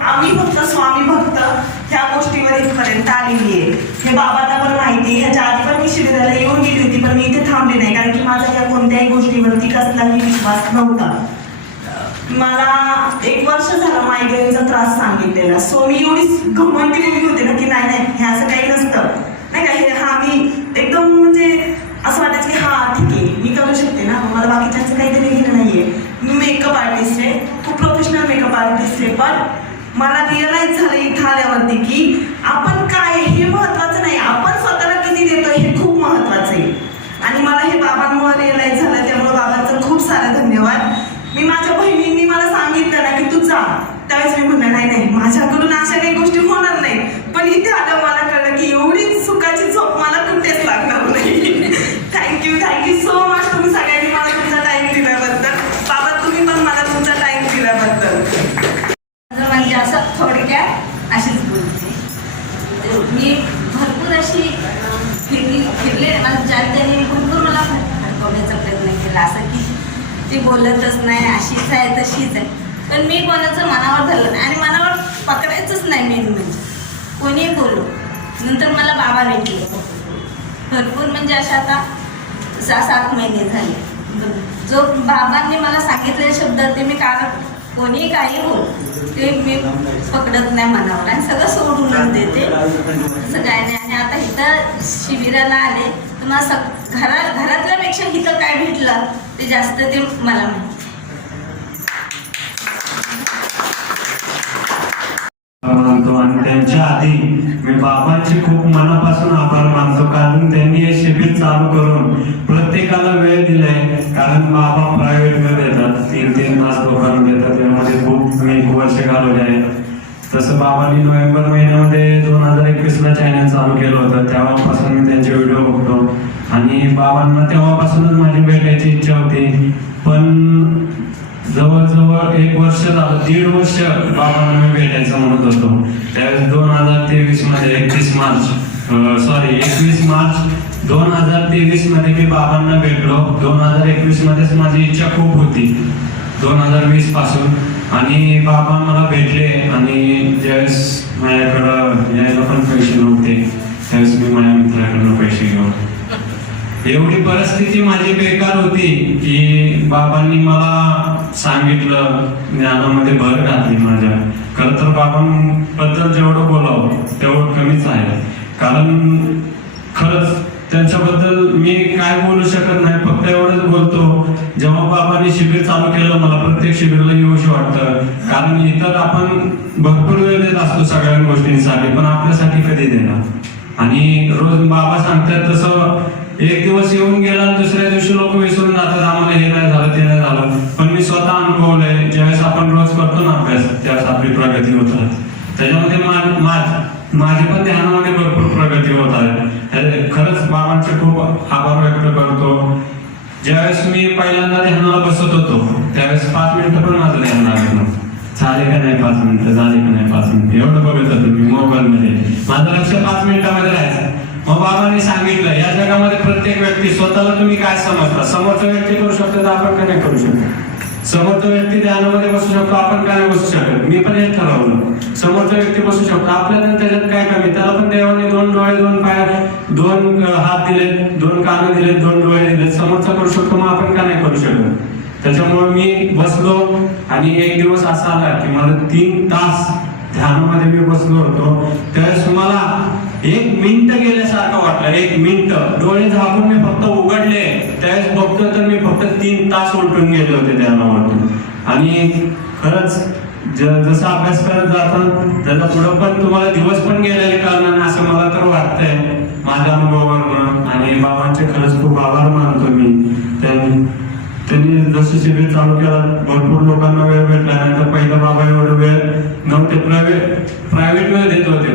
आम्ही फक्त स्वामी भक्त ह्या गोष्टीवर इथपर्यंत आलेली आहे. हे बाबांना पण माहिती ह्याच्या आधी पण मी शिबिराला येऊन गेली होती पण मी इथे थांबले नाही कारण की माझा या कोणत्याही गोष्टीवरती कसलाही विश्वास नव्हता. मला एक वर्ष झाला मायग्रेनचा त्रास सांगितलेला. सो मी एवढी घमंडी मुलगी होते ना की नाही नाही हे असं काही नसतं. नाही का हे हा मी एकदम म्हणजे असं वाटायचं की हा ठीक आहे मी करू शकते ना. मला बाकीच्यांचं काहीतरी घेणं नाहीये. मी मेकअप आर्टिस्ट आहे. खूप प्रोफेशनल मेकअप आर्टिस्ट आहे पण मला रिअलाइज झालं इथं आल्यावरती की आपण काय हे महत्वाचं नाही. आपण स्वतःला किती देतोय हे खूप महत्वाचं आहे. आणि मला हे बाबांमुळे रिअलाइज झालं त्यामुळे बाबांचं खूप सारं धन्यवाद. मी माझ्या बहिणींनी मला सांगितलं ना की तू जा. त्यावेळेस मी म्हणलं नाही नाही माझ्याकडून अशा काही गोष्टी होणार नाही पण इथे आलं मला कळलं की एवढी सुखाची झोप मला कुठेच लागणार नाही थँक्यू थँक्यू सो मच तुम्ही सगळ्यांनी मला तुमचा टाइम दिल्याबद्दल बाबा तुम्ही पण मला तुमचा टाइम दिल्याबद्दल माझं म्हणजे असं थोडक्यात अशीच बोलते तर मी भरपूर अशी फिरली फिरले मला ज्या त्याने भरपूर मला भडकवण्याचा प्रयत्न केला असं की ती बोलतच नाही अशीच आहे तशीच आहे. पण मी कोणाचं मनावर धरलं नाही. आणि मनावर पकडायचंच नाही मेन म्हणजे. कोणी बोललो. नंतर मला बाबा भेटले. भरपूर म्हणजे अशा आता सहा सात महिने झाले. जो बाबांनी मला सांगितलेले शब्द ते मी कारण कोणी काही हो ते मी पकडत नाही मनावर आणि सगळं सोडूनच देते. असं काय नाही आणि आता इथं शिबिराला आले तर मला सग घरा घरातल्यापेक्षा इथं काय भेटलं ते जास्त ते मला माहिती. आणि त्यांच्या आधी मी बाबांचे खूप मनापासून आभार मानतो कारण त्यांनी हे शिबिर चालू करून प्रत्येकाला वेळ दिलाय. जसं बाबांनी नोव्हेंबर महिन्यामध्ये दोन हजार एकवीस ला चॅनल चालू केलं होतं. तेव्हापासून मी त्यांचे व्हिडिओ बघतो. आणि बाबांना तेव्हापासूनच माझी भेटायची इच्छा होती. पण जवळजवळ एक वर्ष झालं दीड वर्ष बाबांना मी भेटायचं म्हणत होतो. त्यावेळेस दोन हजार तेवीसमध्ये एकतीस मार्च सॉरी एकवीस मार्च दोन हजार तेवीसमध्ये मी बाबांना भेटलो. दोन हजार एकवीस मध्येच माझी इच्छा खूप होती. दोन हजार वीसपासून आणि बाबा मला भेटले आणि ज्यावेळेस माझ्याकडं यायला पण पैसे नव्हते त्यावेळेस मी माझ्या मित्राकडनं पैसे घेऊन. एवढी परिस्थिती माझी बेकार होती की बाबांनी मला सांगितलं ज्ञानामध्ये भर घातली माझ्या. खरं तर बाबांबद्दल जेवढं बोलावं तेवढं कमीच आहे. कारण खरंच त्यांच्याबद्दल मी काय बोलू शकत नाही फक्त एवढंच बोलतो. जेव्हा बाबांनी शिबिर चालू केलं मला प्रत्येक शिबिरला येऊशी वाटतं. कारण इतर आपण भरपूर वेळ देत असतो सगळ्या गोष्टींसाठी पण आपल्यासाठी कधी देणार? आणि रोज बाबा सांगतात तसं एक दिवस येऊन गेला आणि दुसऱ्या दिवशी लोक विसरून जातात आम्हाला हे नाही झालं ते नाही झालं. पण मी स्वतः अनुभवलंय ज्यावेळेस आपण रोज करतो ना अभ्यास त्यावेळेस आपली प्रगती होतात त्याच्यामध्ये माझी पण ध्यानामध्ये भरपूर प्रगती होत आहे. खरंच बाबांचे खूप आभार व्यक्त करतो. ज्यावेळेस मी पहिल्यांदा ध्यानाला बसत होतो त्यावेळेस पाच मिनिटं पण माझं ध्यान लागलं नव्हतं. झाले का नाही पाच मिनिटं झाले की नाही पाच मिनिटं एवढं बघत होतो मी मोबाईल माझं लक्ष पाच मिनिटामध्ये राहायचं. मग बाबांनी सांगितलं या जगामध्ये प्रत्येक व्यक्ती स्वतःला तुम्ही काय समजता? समोरचा व्यक्ती करू शकतो तर आपण का नाही करू शकतो? समोरचा व्यक्ती ध्यानामध्ये बसू शकतो आपण काय नाही बसू शकत? मी पण हे ठरवलं. समोरचा व्यक्ती बसू शकतो. आपल्याला त्याच्यात काय कमी? त्याला पण देवाने दोन डोळे दोन पाय दोन हात दिले दोन कान दिले दोन डोळे दिले समोरचा करू शकतो मग आपण का नाही करू शकत? त्याच्यामुळे मी बसलो आणि एक दिवस असा आला की मला तीन तास ध्यानामध्ये मी बसलो होतो. त्यावेळेस मला एक मिनिट गेल्यासारखं वाटलं एक मिनिट. डोळे झाकून मी फक्त उघडले. त्यावेळेस बघतो तर मी फक्त तीन तास उलटून गेले होते ध्यानामधून आणि खरंच ज- अभ्यास करत जातात त्याचा पुढं पण तुम्हाला दिवस पण गेलेले कारण असं मला तर वाटतंय. माझ्या अनुभवावरनं. आणि बाबांचे खरंच खूप आभार मानतो मी. वर्षी शिबिर चालू केलं. भरपूर लोकांना वेळ भेटला. नाहीतर पहिला बाबा एवढं वेळ नऊ ते प्रायव्हेट प्रायव्हेट वेळ देत होते.